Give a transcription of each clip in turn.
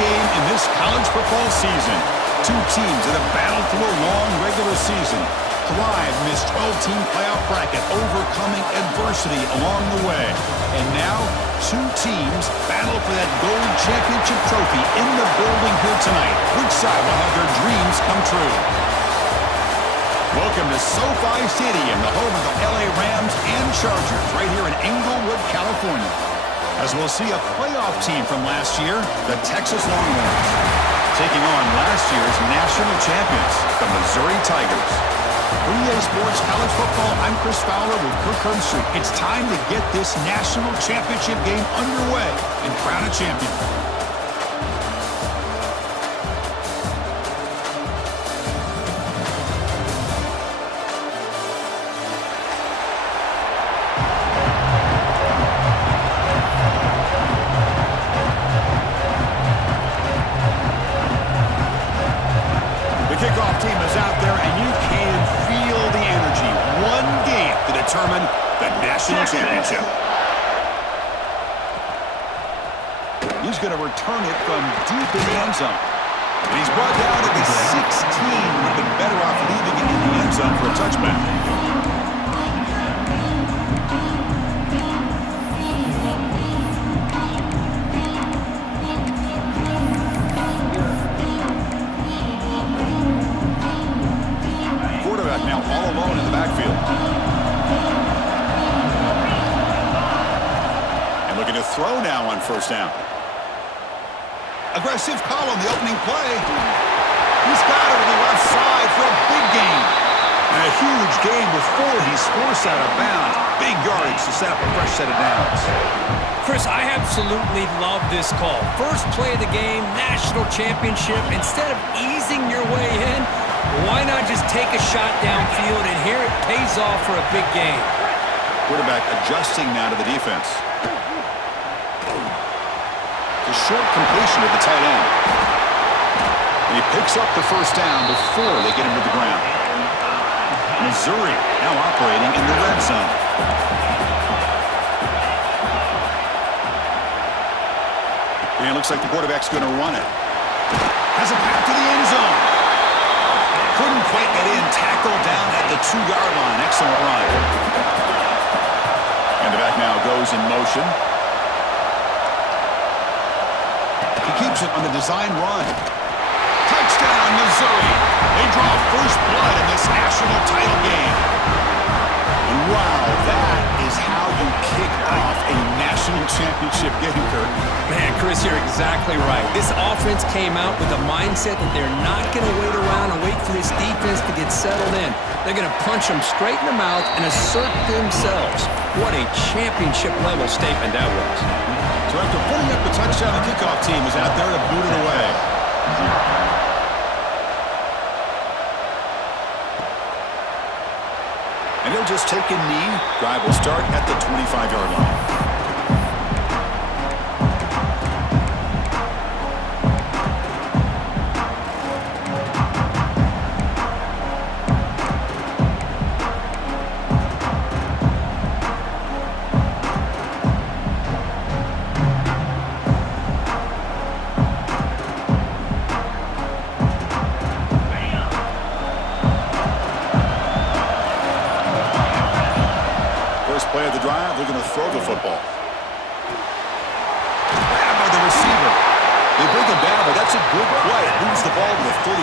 game in this college football season. Two teams that have battled through a long regular season, thrive in this 12-team playoff bracket, overcoming adversity along the way. And now, two teams battle for that gold championship trophy in the building here tonight. Which side will have their dreams come true? Welcome to SoFi Stadium, the home of the LA Rams and Chargers, right here in Inglewood, California. As we'll see a playoff team from last year, the Texas Longhorns, taking on last year's national champions, the Missouri Tigers. For EA Sports College Football, I'm Chris Fowler with Kirk Herbstreit. It's time to get this national championship game underway and crown a champion. Kickoff team is out there, and you can feel the energy. One game to determine the national championship. He's going to return it from deep in the end zone. And he's brought down at the 16. Would have been better off leaving it in the end zone for a touchback. Now all alone in the backfield. And looking to throw now on first down. Aggressive call on the opening play. He's got it to the left side for a big gain. And a huge gain before he's forced out of bounds. Big yardage to set up a fresh set of downs. Chris, I absolutely love this call. First play of the game, national championship. Instead of easing your way in, why not just take a shot downfield, and here it pays off for a big gain. Quarterback adjusting now to the defense. The short completion of the tight end. And he picks up the first down before they get him to the ground. Missouri now operating in the red zone. And it looks like the quarterback's going to run it. Has a path to the end zone. Couldn't quite get in. Tackle down at the 2-yard line. Excellent run. And the back now goes in motion. He keeps it on the design run. Touchdown, Missouri. They draw first blood in this national title game. And wow, that is how you kick off a national championship game, Kirk. Man, Chris, you're exactly right. This offense came out with a mindset that they're not going to wait around and wait for this defense to get settled in. They're going to punch them straight in the mouth and assert themselves. What a championship-level statement that was. So after putting up the touchdown, the kickoff team is out there to boot it away. And he'll just take a knee. Drive will start at the 25-yard line. Play of the drive, they're going to throw the football. Grabbed by the receiver. They bring him down, but that's a good play. It moves the ball to the 39.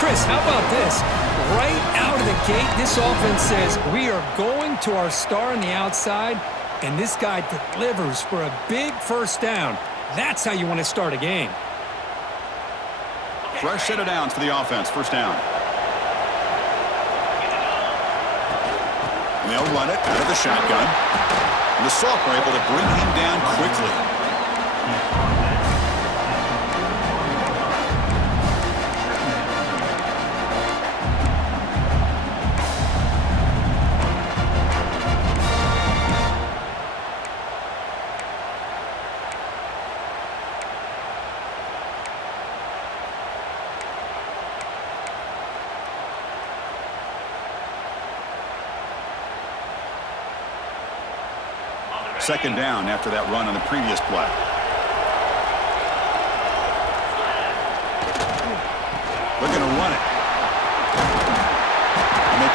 Chris, how about this? Right out of the gate, this offense says, we are going to our star on the outside, and this guy delivers for a big first down. That's how you want to start a game. Fresh set of downs for the offense. First down. And they'll run it out of the shotgun. And the Salk are able to bring him down quickly. Second down after that run on the previous play.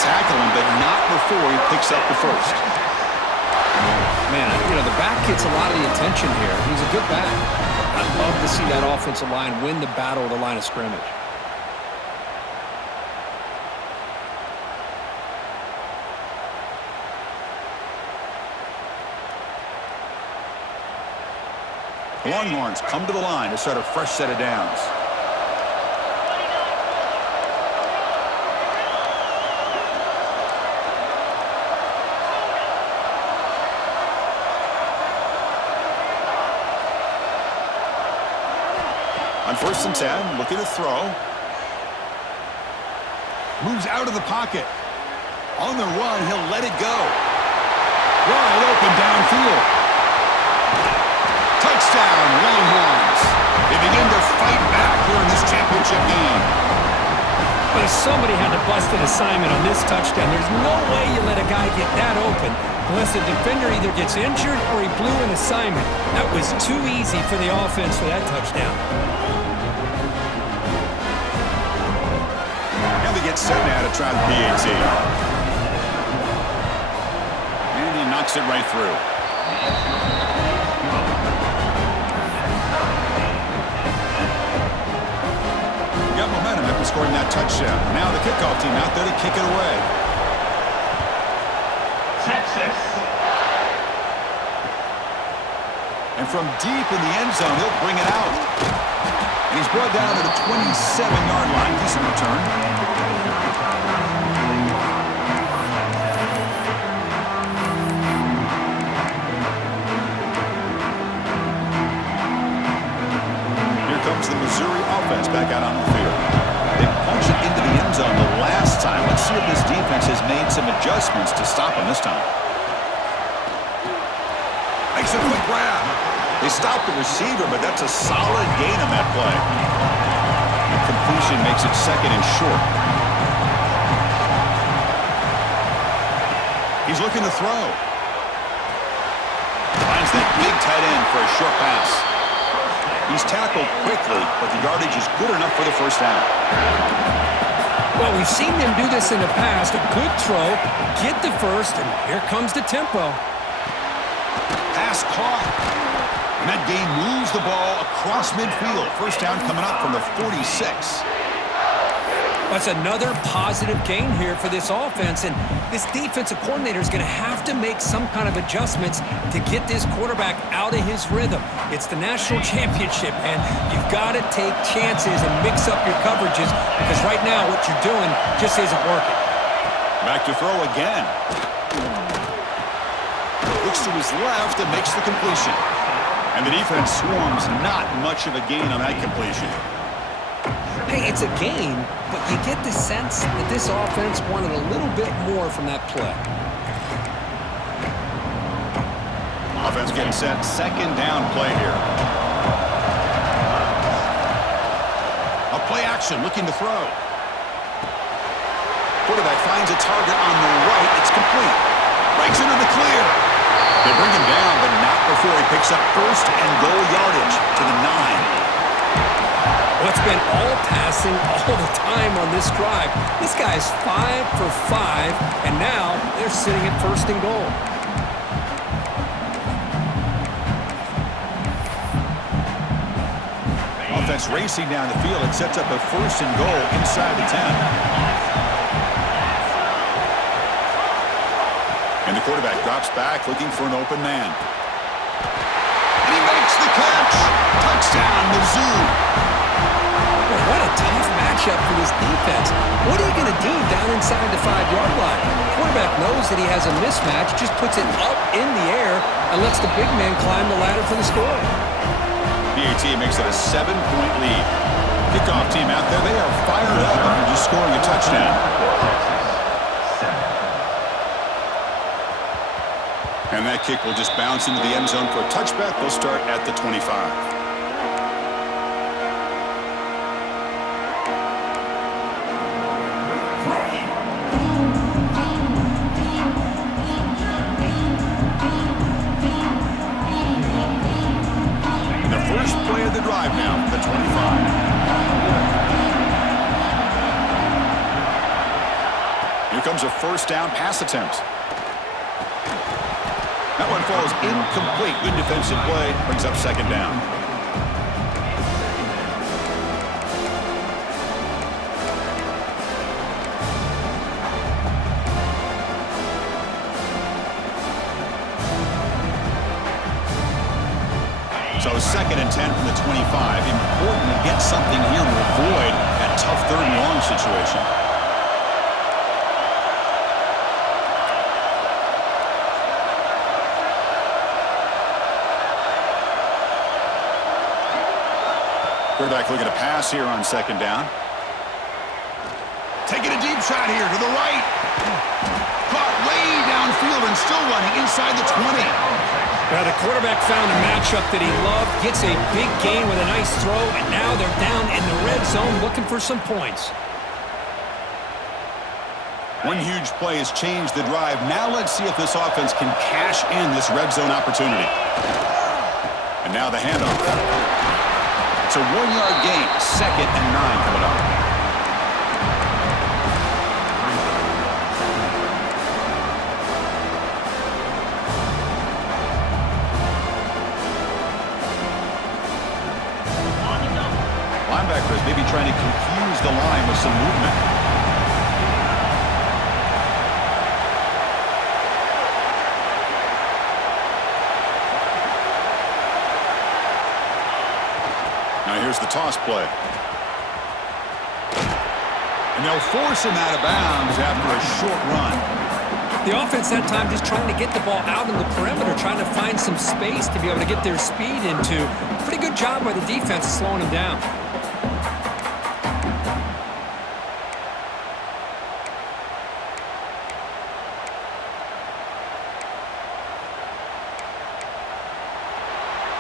tackle him, but not before he picks up the first. Man, the back gets a lot of the attention here. He's a good back. I'd love to see that offensive line win the battle of the line of scrimmage. The Longhorns come to the line to start a fresh set of downs. On 1st and 10, looking to throw. Moves out of the pocket. On the run, he'll let it go. Wide open downfield. Touchdown, Longhorns. They begin to fight back here in this championship game. But if somebody had to bust an assignment on this touchdown, there's no way you let a guy get that open unless the defender either gets injured or he blew an assignment. That was too easy for the offense for that touchdown. Now they get set now to try the PAT. And he knocks it right through. Got momentum after scoring that touchdown. Now the kickoff team out there to kick it away. Texas. And from deep in the end zone, he'll bring it out. And he's brought down to the 27-yard line. Decent return. Here comes the Missouri offense back out on the field. They punch it into the end zone the last time. Let's see if this defense has made some adjustments to stop him this time. Makes a quick grab. They stopped the receiver, but that's a solid gain on that play. The completion makes it 2nd and short. He's looking to throw. Finds that big tight end for a short pass. He's tackled quickly, but the yardage is good enough for the first down. Well, we've seen them do this in the past. A good throw, get the first, and here comes the tempo. Pass caught. And that game moves the ball across midfield. First down coming up from the 46. That's another positive gain here for this offense, and this defensive coordinator is going to have to make some kind of adjustments to get this quarterback out of his rhythm. It's the national championship, and you've got to take chances and mix up your coverages because right now what you're doing just isn't working. Back to throw again. Looks to his left and makes the completion. And the defense swarms not much of a gain on that completion. Hey, it's a gain, but you get the sense that this offense wanted a little bit more from that play. Offense getting set. 2nd down play here. A play action looking to throw. Quarterback finds a target on the right. It's complete. Breaks into the clear. They bring him down, but not before he picks up 1st and goal yardage to the 9. Well, it's been all passing all the time on this drive. This guy's 5 for 5, and now they're sitting at 1st and goal. Offense racing down the field. It sets up a 1st and goal inside the 10. And the quarterback drops back looking for an open man. And he makes the catch. Touchdown, Mizzou. Boy, what a tough matchup for this defense. What are you going to do down inside the 5-yard line? The quarterback knows that he has a mismatch, just puts it up in the air and lets the big man climb the ladder for the score. PAT makes it a 7-point lead. Kickoff team out there, they are fired up after just scoring a touchdown. And that kick will just bounce into the end zone for a touchback. They'll start at the 25. comes a first down pass attempt. That one falls incomplete. Good defensive play. Brings up second down. So 2nd and 10 from the 25. Important to get something here to avoid that tough 3rd and long situation. Quarterback looking to pass here on 2nd down. Taking a deep shot here to the right. Caught way downfield and still running inside the 20. Well, the quarterback found a matchup that he loved, gets a big gain with a nice throw, and now they're down in the red zone looking for some points. One huge play has changed the drive. Now let's see if this offense can cash in this red zone opportunity. And now the handoff. It's a 1-yard gain. 2nd and 9 coming up. Linebackers maybe trying to confuse the line with some movement. Now here's the toss play. And they'll force him out of bounds after a short run. The offense that time just trying to get the ball out on the perimeter, trying to find some space to be able to get their speed into. Pretty good job by the defense slowing him down.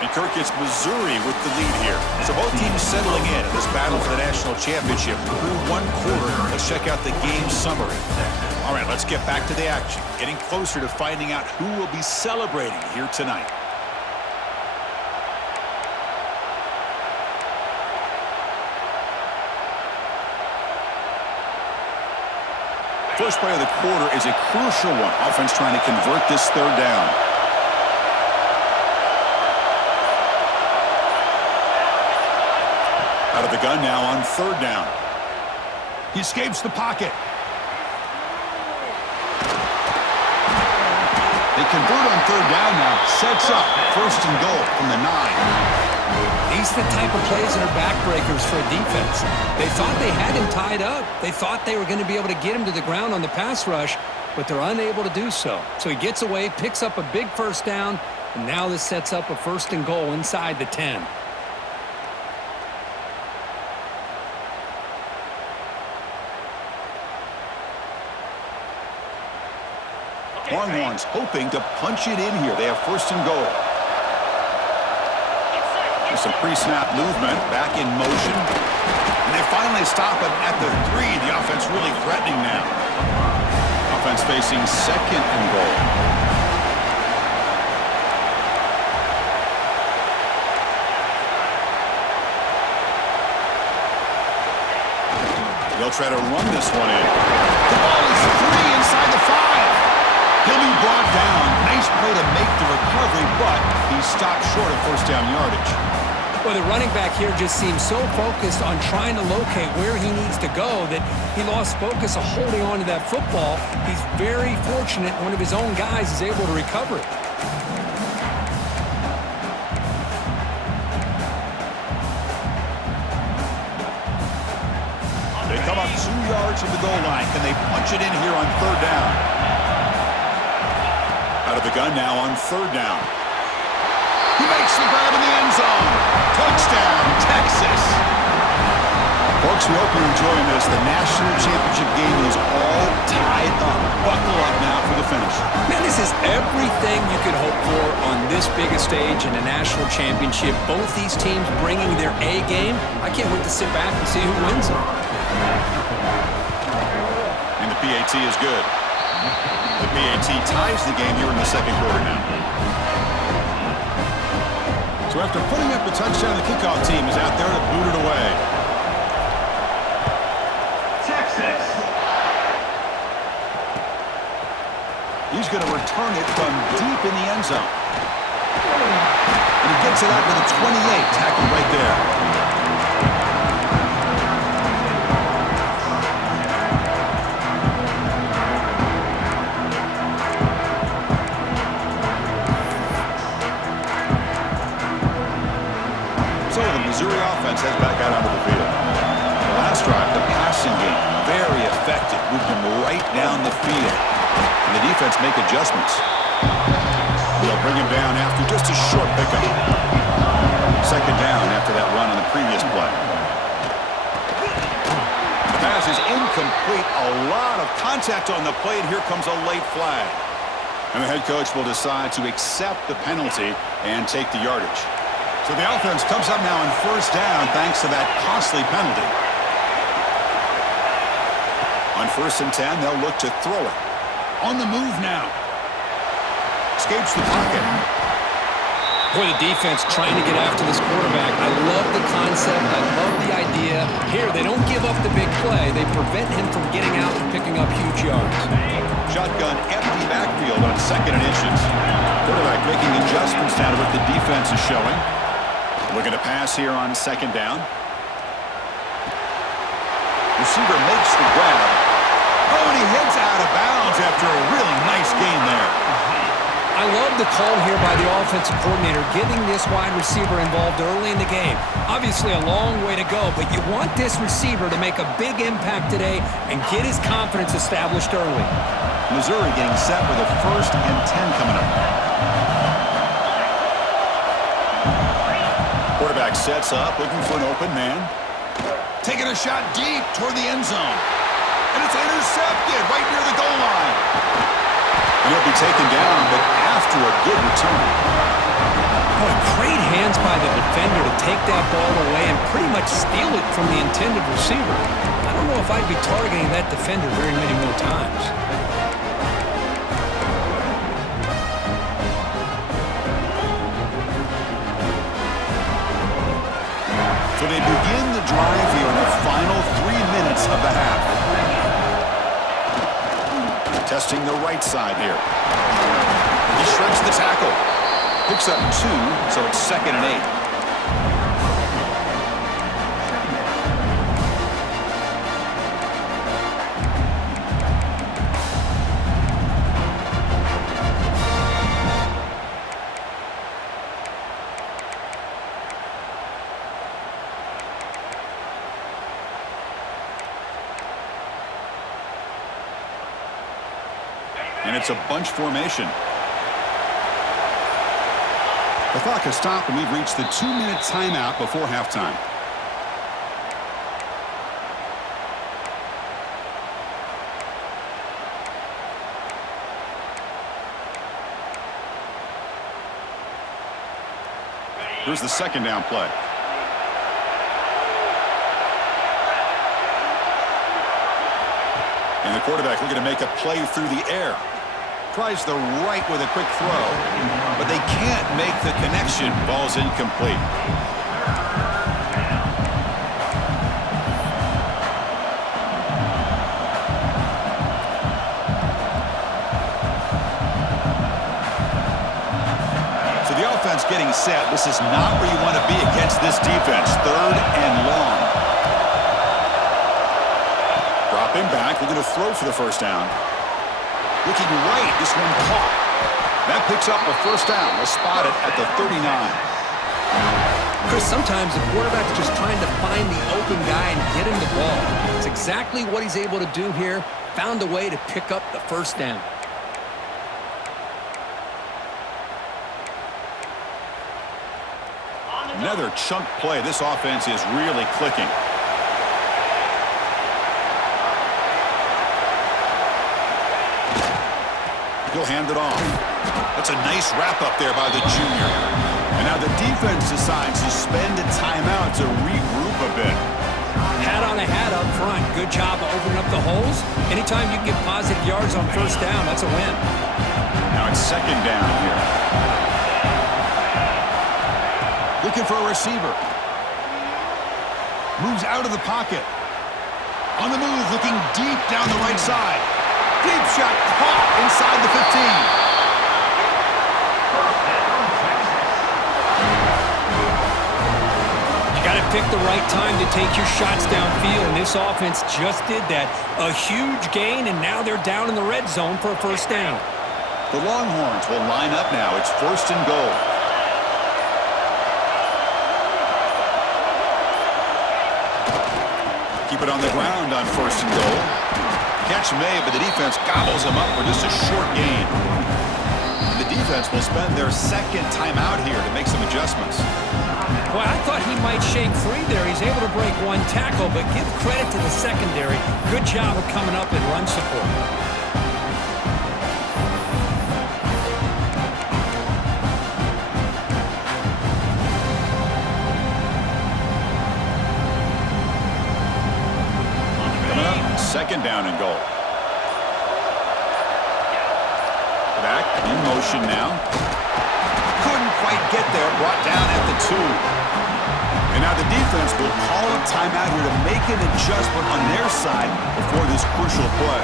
And Kirk gets Missouri with the lead here. So both teams settling in this battle for the national championship through 1 quarter. Let's check out the game summary. All right, let's get back to the action. Getting closer to finding out who will be celebrating here tonight. First play of the quarter is a crucial one. Offense trying to convert this 3rd down. Out of the gun now on 3rd down. He escapes the pocket. They convert on 3rd down now. Sets up 1st and goal from the 9. These are the type of plays that are backbreakers for a defense. They thought they had him tied up. They thought they were going to be able to get him to the ground on the pass rush, but they're unable to do so. So he gets away, picks up a big 1st down, and now this sets up a 1st and goal inside the 10. Longhorns hoping to punch it in here. They have 1st and goal. There's some pre-snap movement, back in motion. And they finally stop it at the 3. The offense really threatening now. Offense facing 2nd and goal. They'll try to run this one in. The ball is free inside the 5. He'll be brought down. Nice play to make the recovery, but he stopped short of 1st down yardage. Well, the running back here just seems so focused on trying to locate where he needs to go that he lost focus of holding on to that football. He's very fortunate one of his own guys is able to recover it. They come up 2 yards from the goal line. Can they punch it in here on 3rd down? Out of the gun now on 3rd down. He makes the grab in the end zone. Touchdown, Texas. Folks, we hope you're enjoying this. The national championship game is all tied up. Buckle up now for the finish. Man, this is everything you could hope for on this biggest stage in a national championship. Both these teams bringing their A game. I can't wait to sit back and see who wins it. And the PAT is good. The PAT ties the game here in the 2nd quarter now. So after putting up the touchdown, the kickoff team is out there to boot it away. Texas. he's going to return it from deep in the end zone. And he gets it out to the 28, tackled right there. So the Missouri offense heads back out onto the field. The last drive, the passing game, very effective. Moved them right down the field. And the defense make adjustments. They'll bring him down after just a short pickup. Second down after that run on the previous play. The pass is incomplete. A lot of contact on the play, and here comes a late flag. And the head coach will decide to accept the penalty and take the yardage. So the offense comes up now on first down thanks to that costly penalty. On 1st and 10, they'll look to throw it. On the move now. Escapes the pocket. Boy, the defense trying to get after this quarterback. I love the concept. I love the idea. Here, they don't give up the big play. They prevent him from getting out and picking up huge yards. Shotgun, empty backfield on 2nd and inches. Quarterback making adjustments now to what the defense is showing. Looking to pass here on 2nd down. Receiver makes the grab. Oh, and he heads out of bounds after a really nice gain there. I love the call here by the offensive coordinator, getting this wide receiver involved early in the game. Obviously a long way to go, but you want this receiver to make a big impact today and get his confidence established early. Missouri getting set with a 1st and 10 coming up. Quarterback sets up, looking for an open man. Taking a shot deep toward the end zone. And it's intercepted right near the goal line. And he'll be taken down, but after a good return. Boy, great hands by the defender to take that ball away and pretty much steal it from the intended receiver. I don't know if I'd be targeting that defender very many more times. So they begin the drive here in the final 3 minutes of the half. Testing the right side here. He shreds the tackle. Picks up 2, so it's 2nd and 8. And it's a bunch formation. The clock has stopped, and we've reached the 2-minute timeout before halftime. Here's the 2nd down play. And the quarterback looking to make a play through the air. Tries the right with a quick throw, but they can't make the connection. Ball's incomplete. So the offense getting set. This is not where you want to be against this defense. 3rd and long. Dropping back, looking to throw for the 1st down. Looking right, this one caught. That picks up a 1st down. They'll spot it at the 39. Chris, sometimes the quarterback's just trying to find the open guy and get him the ball. It's exactly what he's able to do here. Found a way to pick up the 1st down. Another chunk play. This offense is really clicking. He'll hand it off. That's a nice wrap-up there by the junior. And now the defense decides to spend a timeout to regroup a bit. Hat on a hat up front. Good job of opening up the holes. Anytime you get positive yards on 1st down, that's a win. Now it's 2nd down here. Looking for a receiver. Moves out of the pocket. On the move, looking deep down the right side. Deep shot caught inside the 15. Pick the right time to take your shots downfield, and this offense just did that. A huge gain, and now they're down in the red zone for a first down. The Longhorns will line up now. It's 1st and goal. Keep it on the ground on 1st and goal. Catch made, but the defense gobbles him up for just a short gain. The defense will spend their second timeout here to make some adjustments. Well, I thought he might shake free there. He's able to break one tackle, but give credit to the secondary. Good job of coming up and run support. Coming up, 2nd down and goal. Back in motion now. Couldn't quite get there, brought down at the 2. And now the defense will call a timeout here to make an adjustment on their side before this crucial play.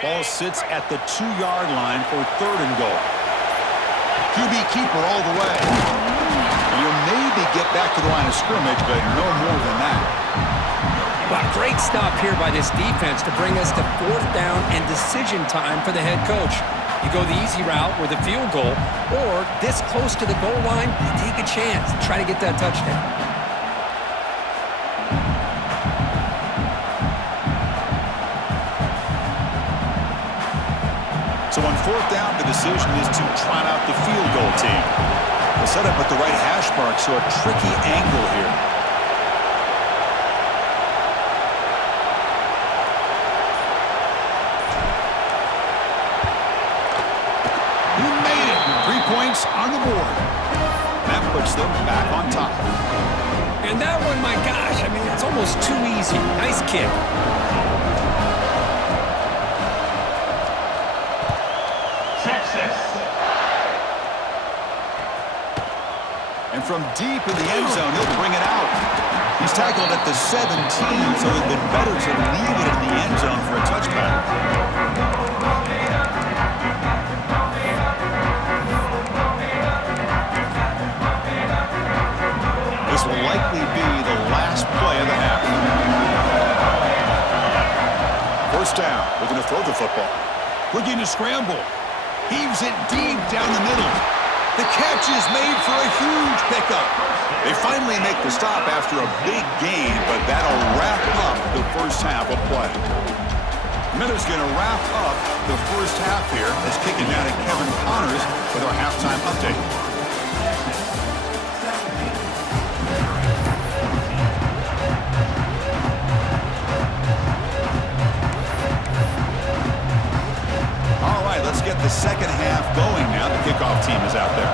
Ball sits at the 2-yard line for 3rd and goal. QB keeper all the way. You'll maybe get back to the line of scrimmage, but no more than that. Well, great stop here by this defense to bring us to 4th down and decision time for the head coach. You go the easy route with a field goal, or this close to the goal line, you take a chance to try to get that touchdown. So on 4th down, the decision is to trot out the field goal team. They'll set up at the right hash mark, so a tricky angle here. He made it. 3 points on the board. That puts them back on top. And that one, my gosh, I mean, it's almost too easy. Nice kick. And from deep in the end zone, he'll bring it out. He's tackled at the 17, so it would have been better to leave it in the end zone for a touchback. This will likely be the last play of the half. 1st down. We're going to throw the football. Looking to scramble. Heaves it deep down the middle. The catch is made for a huge pickup. They finally make the stop after a big gain, but that'll wrap up the first half of play. Miller's going to wrap up the first half here. It's kicking down at Kevin Connors with our halftime update. All right, let's get the second half going now. The kickoff team is out there.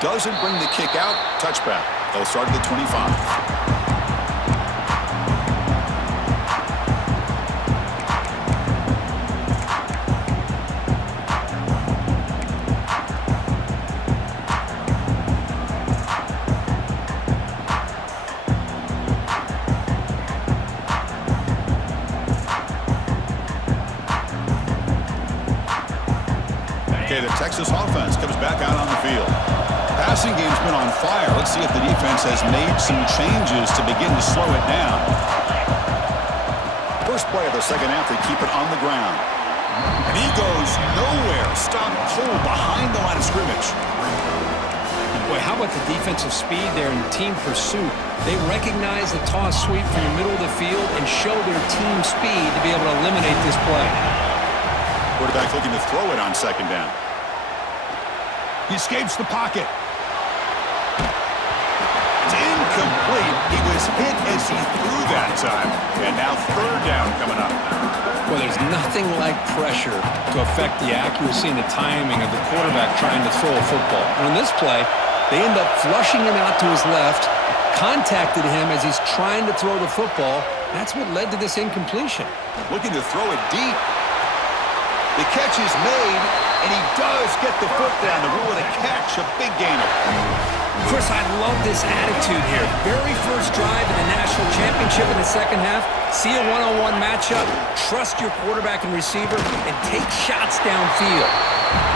Doesn't bring the kick out. Touchback. They'll start at the 25. Okay, the Texas offense comes back out on the field. Passing game's been on fire. Let's see if the defense has made some changes to begin to slow it down. First play of the second half, they keep it on the ground. And he goes nowhere. Stopped cold behind the line of scrimmage. Boy, how about the defensive speed there in team pursuit? They recognize the toss sweep from the middle of the field and show their team speed to be able to eliminate this play. Quarterback looking to throw it on second down. He escapes the pocket. It's incomplete. He was hit as he threw that time. And now third down coming up. Well, there's nothing like pressure to affect the accuracy and the timing of the quarterback trying to throw a football. And on this play, they end up flushing him out to his left, contacted him as he's trying to throw the football. That's what led to this incompletion. Looking to throw it deep. The catch is made, and he does get the foot down. The rule of the catch, a big gainer. Chris, I love this attitude here. Very first drive in the national championship in the second half. See a one-on-one matchup, trust your quarterback and receiver, and take shots downfield.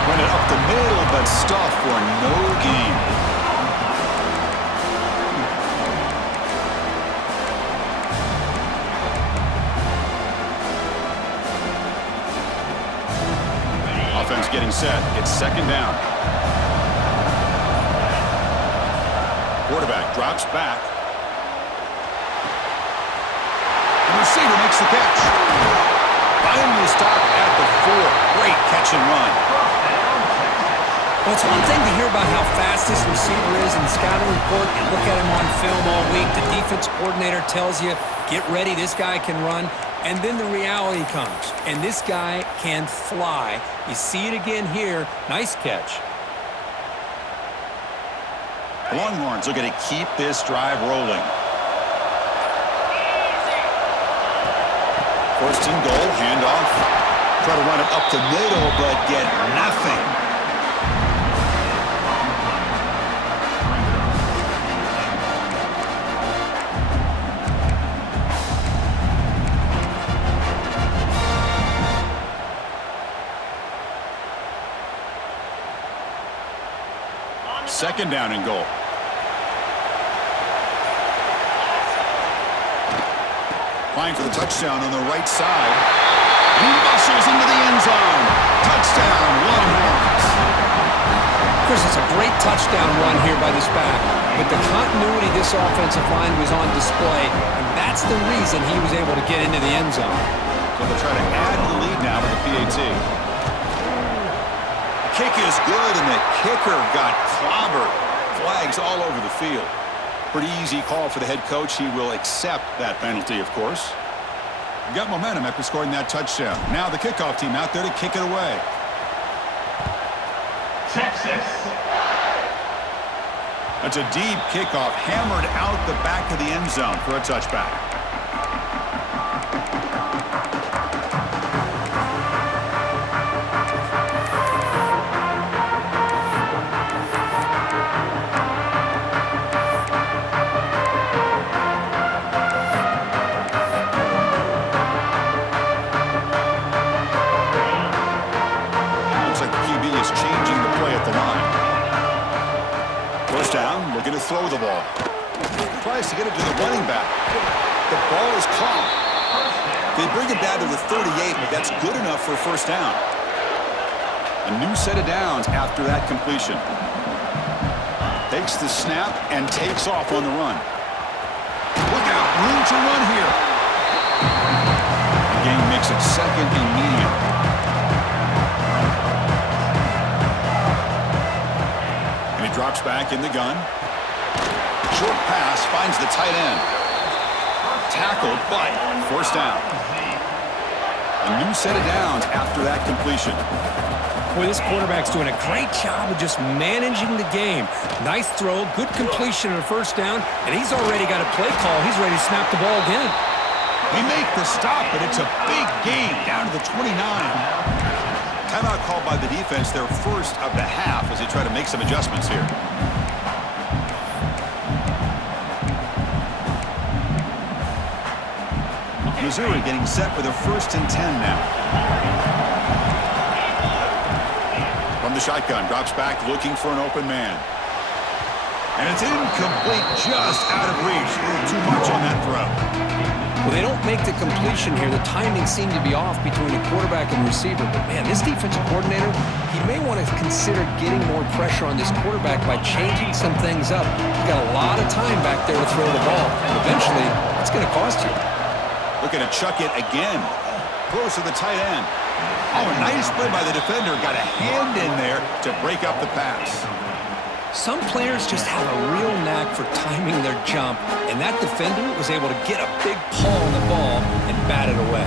Run it up the middle, but stuff for no gain. Offense getting set. It's second down. Quarterback drops back. The receiver makes the catch. Finally stopped at the 4. Great catch and run. Well, it's one thing to hear about how fast this receiver is in the scouting report. You look at him on film all week. The defense coordinator tells you, get ready, this guy can run. And then the reality comes, and this guy can fly. You see it again here. Nice catch. Longhorns looking to keep this drive rolling. First and goal, handoff. Try to run it up the middle, but get nothing. Second down and goal. Flying for the touchdown on the right side. And he muscles into the end zone. Touchdown, Longhorns. Chris, it's a great touchdown run here by this back. But the continuity this offensive line was on display, and that's the reason he was able to get into the end zone. So they'll try to add to the lead now with the PAT. Kick is good, and the kicker got clobbered. Flags all over the field. Pretty easy call for the head coach. He will accept that penalty, of course. Got momentum after scoring that touchdown. Now the kickoff team out there to kick it away. Texas. That's a deep kickoff, hammered out the back of the end zone for a touchback. Looking to throw the ball. Tries to get it to the running back. The ball is caught. They bring it down to the 38, but that's good enough for a first down. A new set of downs after that completion. Takes the snap and takes off on the run. Look out, room to run here. The game makes it second and medium. And he drops back in the gun. Short pass finds the tight end. Tackled, but first down. A new set of downs after that completion. Boy, this quarterback's doing a great job of just managing the game. Nice throw, good completion on a first down, and he's already got a play call. He's ready to snap the ball again. They make the stop, but it's a big gain down to the 29. Timeout called by the defense, their first of the half, as they try to make some adjustments here. Missouri getting set with a first and 10 now. From the shotgun, drops back looking for an open man. And it's incomplete, just out of reach. A little too much on that throw. Well, they don't make the completion here. The timing seemed to be off between the quarterback and the receiver. But, man, this defensive coordinator, he may want to consider getting more pressure on this quarterback by changing some things up. He's got a lot of time back there to throw the ball. And eventually, it's going to cost you. Looking to chuck it again. Close to the tight end. Oh, a nice play by the defender. Got a hand in there to break up the pass. Some players just have a real knack for timing their jump, and that defender was able to get a big pull on the ball and bat it away.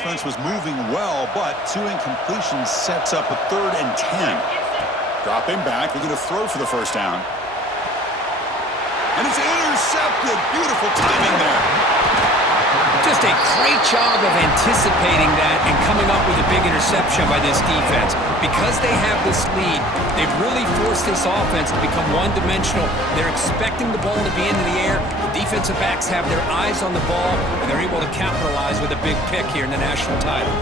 offense was moving well, but 2 incompletions sets up a 3rd and 10. Dropping back, they're going to throw for the first down. And it's intercepted. Beautiful timing there. Just a great job of anticipating that and coming up with a big interception by this defense. Because they have this lead, they've really forced this offense to become one-dimensional. They're expecting the ball to be into the air. The defensive backs have their eyes on the ball, and they're able to capitalize with a big pick here in the national title.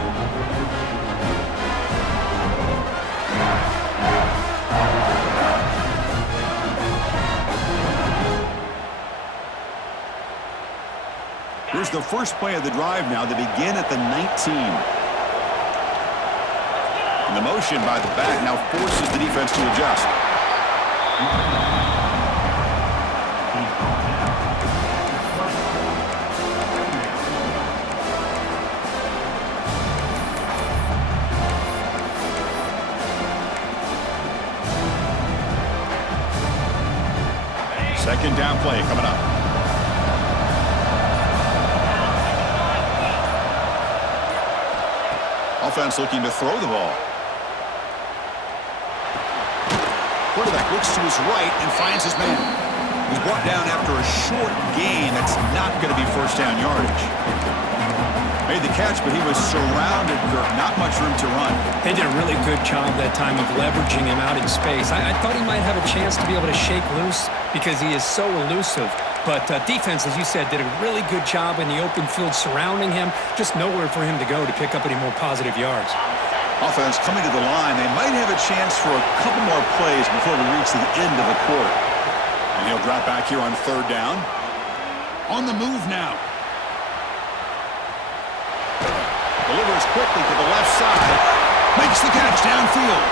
Here's the first play of the drive now. They begin at the 19. And the motion by the back now forces the defense to adjust. Second down play coming up. Offense looking to throw the ball. Quarterback looks to his right and finds his man. He's brought down after a short gain. That's not going to be first down yardage. Made the catch, but he was surrounded. Not much room to run. They did a really good job that time of leveraging him out in space. I thought he might have a chance to be able to shake loose because he is so elusive. But defense, as you said, did a really good job in the open field surrounding him. Just nowhere for him to go to pick up any more positive yards. Offense coming to the line. They might have a chance for a couple more plays before we reach the end of the quarter. And he'll drop back here on 3rd down. On the move now. Delivers quickly to the left side. Makes the catch downfield.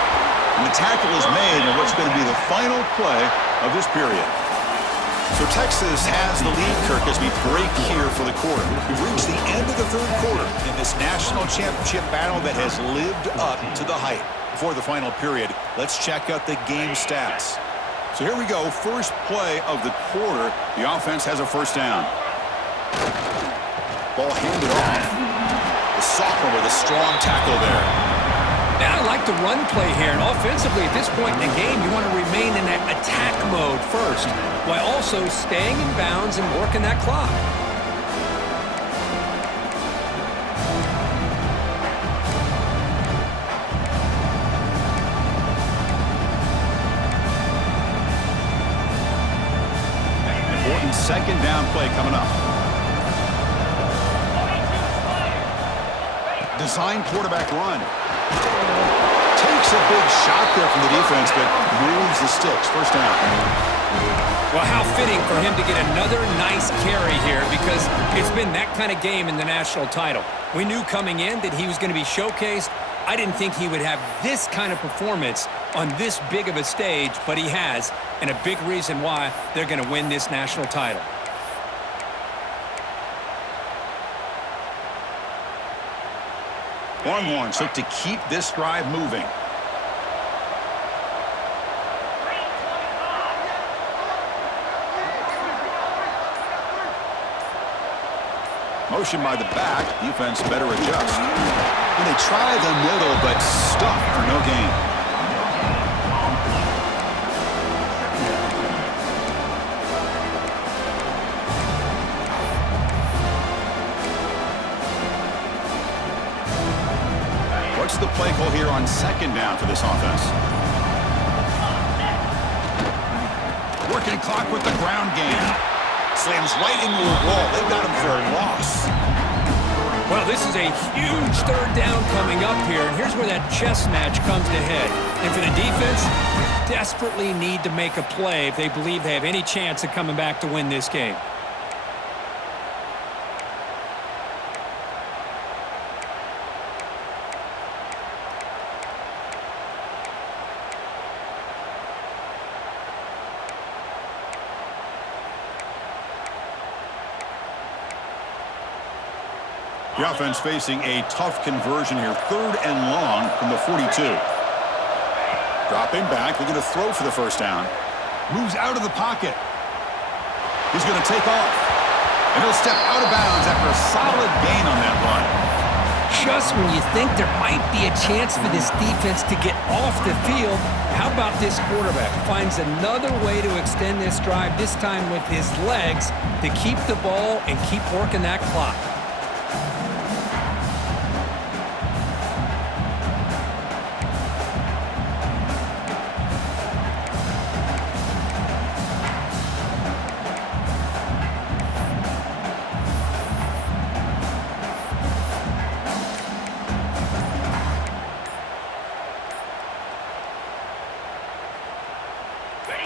And the tackle is made in what's going to be the final play of this period. So Texas has the lead, Kirk, as we break here for the quarter. We've reached the end of the 3rd quarter in this national championship battle that has lived up to the hype. Before the final period, let's check out the game stats. So here we go, first play of the quarter. The offense has a first down. Ball handed off. The sophomore with a strong tackle there. Now I like the run play here, and offensively at this point in the game, you want to remain in that attack mode first, while also staying in bounds and working that clock. Important second down play coming up. Design quarterback run. Takes a big shot there from the defense, but moves the sticks. First down. Well, how fitting for him to get another nice carry here, because it's been that kind of game in the national title. We knew coming in that he was going to be showcased. I didn't think he would have this kind of performance on this big of a stage, but he has, and a big reason why they're going to win this national title. Longhorns look to keep this drive moving. Motion by the back. Defense better adjust. And they try the middle, but stuffed for no gain. What's the play call here on second down for this offense? Working clock with the ground game. Slams right into a wall. They got him for a loss. Well, this is a huge 3rd down coming up here, and here's where that chess match comes to head. And for the defense, they desperately need to make a play if they believe they have any chance of coming back to win this game. The offense facing a tough conversion here. 3rd and long from the 42. Dropping back. They're going to throw for the first down. Moves out of the pocket. He's going to take off. And he'll step out of bounds after a solid gain on that run. just when you think there might be a chance for this defense to get off the field, how about this quarterback finds another way to extend this drive, this time with his legs, to keep the ball and keep working that clock.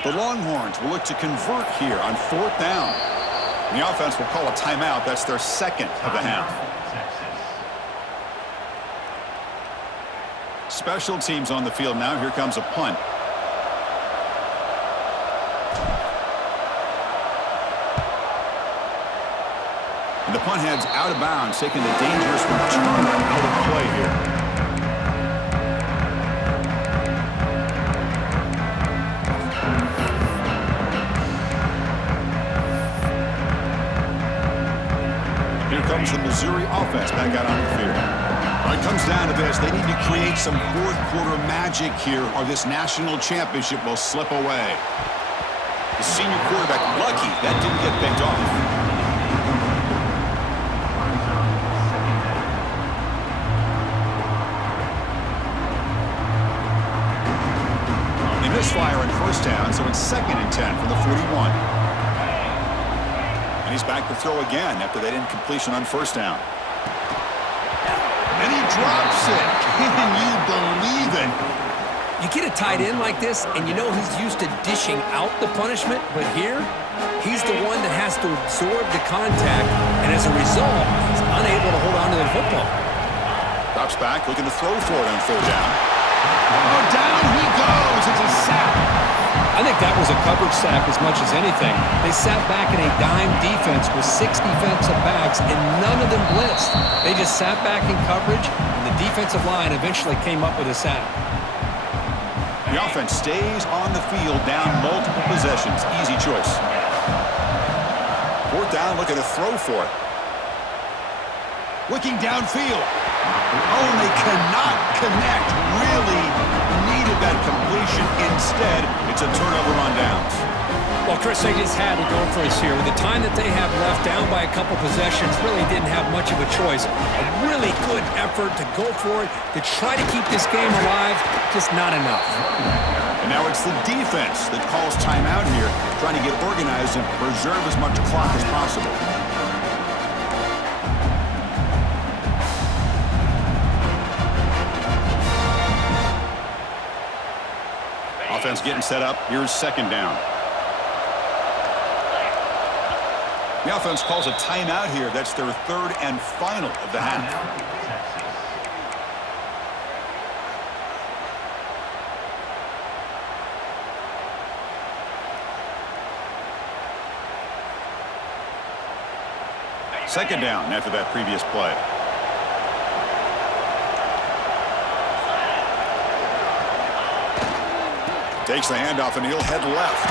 The Longhorns will look to convert here on 4th down. And the offense will call a timeout. That's their second of the half. Special teams on the field now. Here comes a punt. And the punt heads out of bounds, taking the dangerous return out of play here. Comes the Missouri offense back out on the field. Well, it comes down to this. They need to create some fourth-quarter magic here, or this national championship will slip away. The senior quarterback, lucky that didn't get picked off. They misfire on 1st down, so it's 2nd and 10 from the 41. He's back to throw again after that incompletion on 1st down. And he drops it. Can you believe it? You get a tight end like this, and you know he's used to dishing out the punishment, but here, he's the one that has to absorb the contact, and as a result, he's unable to hold on to the football. Drops back, looking to throw for it on 3rd down. Oh, down he goes. It's a sack. I think that was a coverage sack as much as anything. They sat back in a dime defense with 6 defensive backs, and none of them blitzed. They just sat back in coverage, and the defensive line eventually came up with a sack. The offense stays on the field, down multiple possessions. Easy choice. 4th down, looking to throw for it. Looking downfield. Oh, and they cannot connect. Really needed that completion. Instead, it's a turnover on downs. Well, Chris, they just had to go for this here. With the time that they have left, down by a couple possessions, really didn't have much of a choice. A really good effort to go for it, to try to keep this game alive, just not enough. And now it's the defense that calls timeout here, trying to get organized and preserve as much clock as possible. Offense getting set up. Here's 2nd down. The offense calls a timeout here. That's their 3rd and final of the half. Second down after that previous play. Takes the handoff, and he'll head left.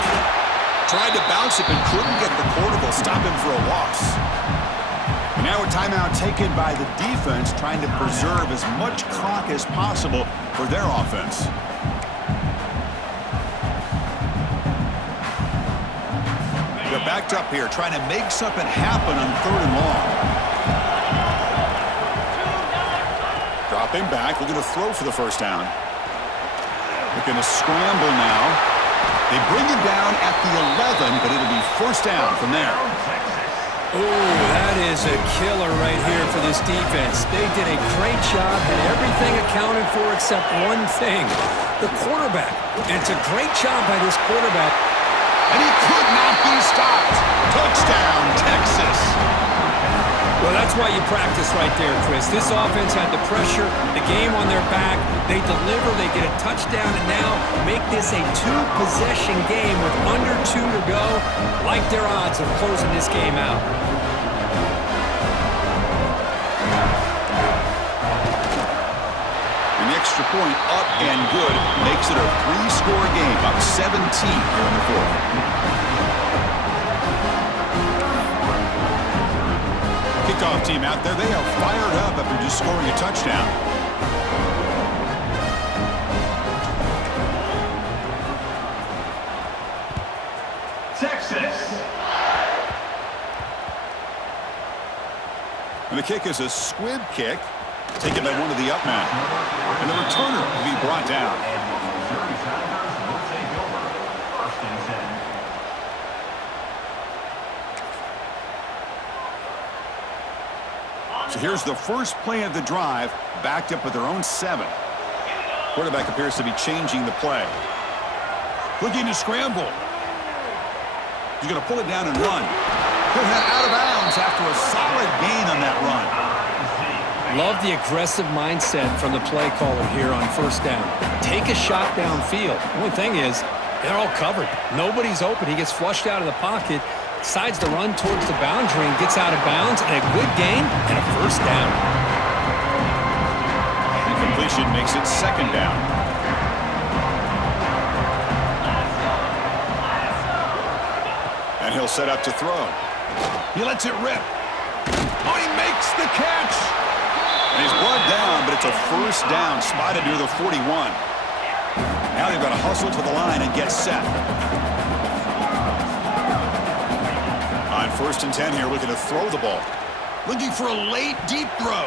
Tried to bounce it, but couldn't get the quarterback. Stop him for a loss. And now a timeout taken by the defense, trying to preserve as much clock as possible for their offense. They're backed up here, trying to make something happen on 3rd and long. Dropping back, looking to throw for the 1st down. Looking to scramble now. They bring him down at the 11, but it'll be 1st down from there. Oh, that is a killer right here for this defense. They did a great job, had everything accounted for except one thing, the quarterback. And it's a great job by this quarterback. And he could not be stopped. Touchdown, Texas. Well, that's why you practice right there, Chris. This offense had the pressure, the game on their back. They deliver, they get a touchdown, and now make this a 2-possession game with under 2 to go. Like their odds of closing this game out. An extra point up and good makes it a 3-score game, up 17 here in the 4th. kickoff team out there. They are fired up after just scoring a touchdown. Texas. And the kick is a squib kick, taken by one of the up men. And the returner will be brought down. So here's the first play of the drive, backed up with their own 7. Quarterback appears to be changing the play. Looking to scramble. He's going to pull it down and run. He'll head out of bounds after a solid gain on that run. Love the aggressive mindset from the play caller here on first down. Take a shot downfield. The only thing is, they're all covered. Nobody's open. He gets flushed out of the pocket, decides to run towards the boundary and gets out of bounds, and a good gain and a first down. Incompletion makes it second down. And he'll set up to throw. He lets it rip. Oh, he makes the catch. And he's brought down, but it's a first down, spotted near the 41. Now they've got to hustle to the line and get set. On 1st and 10 here, looking to throw the ball. Looking for a late, deep throw.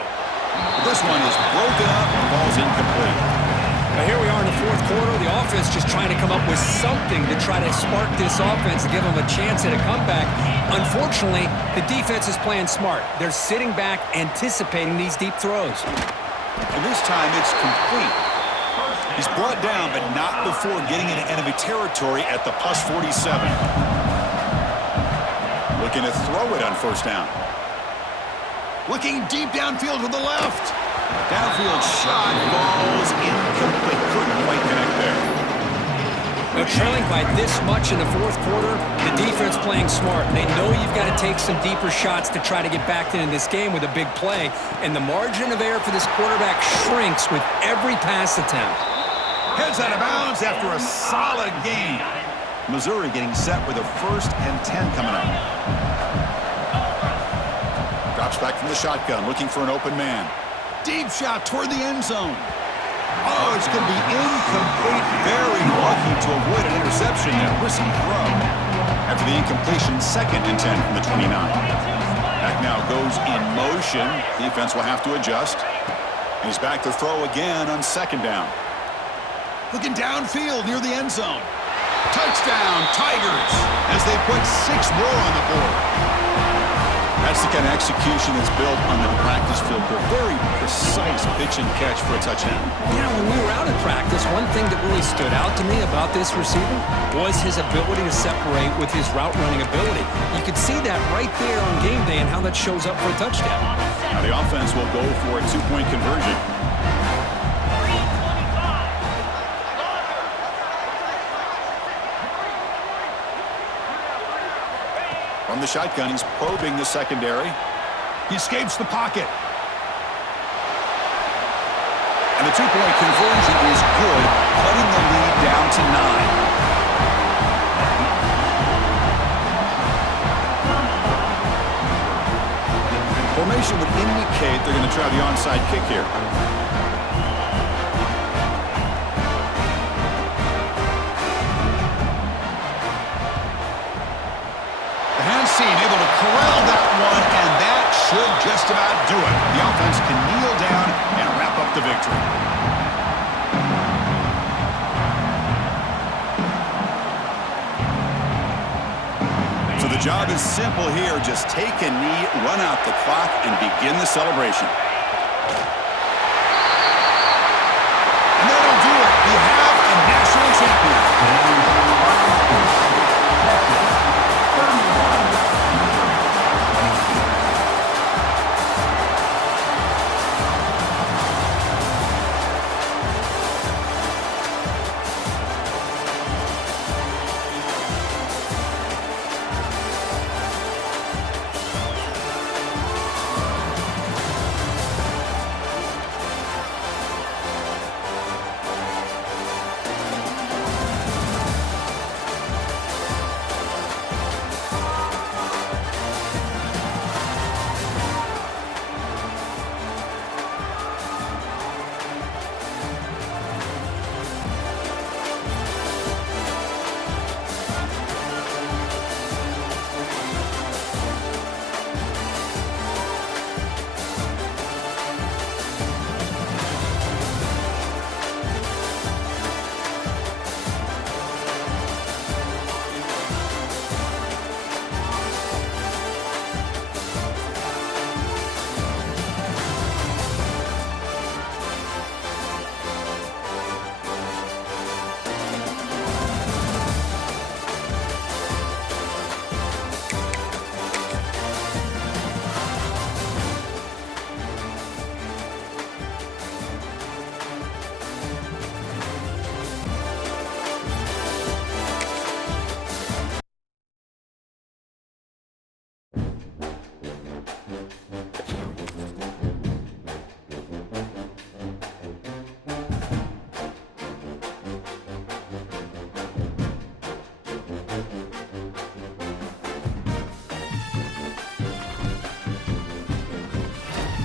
This one is broken up and falls incomplete. Now here we are in the 4th quarter. The offense just trying to come up with something to try to spark this offense and give them a chance at a comeback. Unfortunately, the defense is playing smart. They're sitting back, anticipating these deep throws. And this time it's complete. He's brought down, but not before getting into enemy territory at the plus 47. Looking to throw it on first down. Looking deep downfield to the left. Downfield shot falls incomplete. Couldn't quite connect there. Now trailing by this much in the 4th quarter, the defense playing smart. They know you've got to take some deeper shots to try to get back into this game with a big play. And the margin of error for this quarterback shrinks with every pass attempt. Heads out of bounds after a solid gain. Missouri getting set with a 1st and 10 coming up. Drops back from the shotgun, looking for an open man. Deep shot toward the end zone. Oh, it's going to be incomplete. Very lucky to avoid an interception there. Risky throw. After the incompletion, 2nd and 10 from the 29. Back now goes in motion. Defense will have to adjust. And he's back to throw again on 2nd down. Looking downfield near the end zone. Touchdown, Tigers, as they put 6 more on the board. That's the kind of execution that's built on the practice field. A very precise pitch and catch for a touchdown. Yeah, when we were out at practice, one thing that really stood out to me about this receiver was his ability to separate with his route running ability. You could see that right there on game day and how that shows up for a touchdown. Now the offense will go for a 2-point conversion. From the shotgun, he's probing the secondary. He escapes the pocket. And the 2-point conversion is good, cutting the lead down to 9. Formation would indicate they're going to try the onside kick here. Able to corral that one, and that should just about do it. The offense can kneel down and wrap up the victory. So the job is simple here. Just take a knee, run out the clock, and begin the celebration.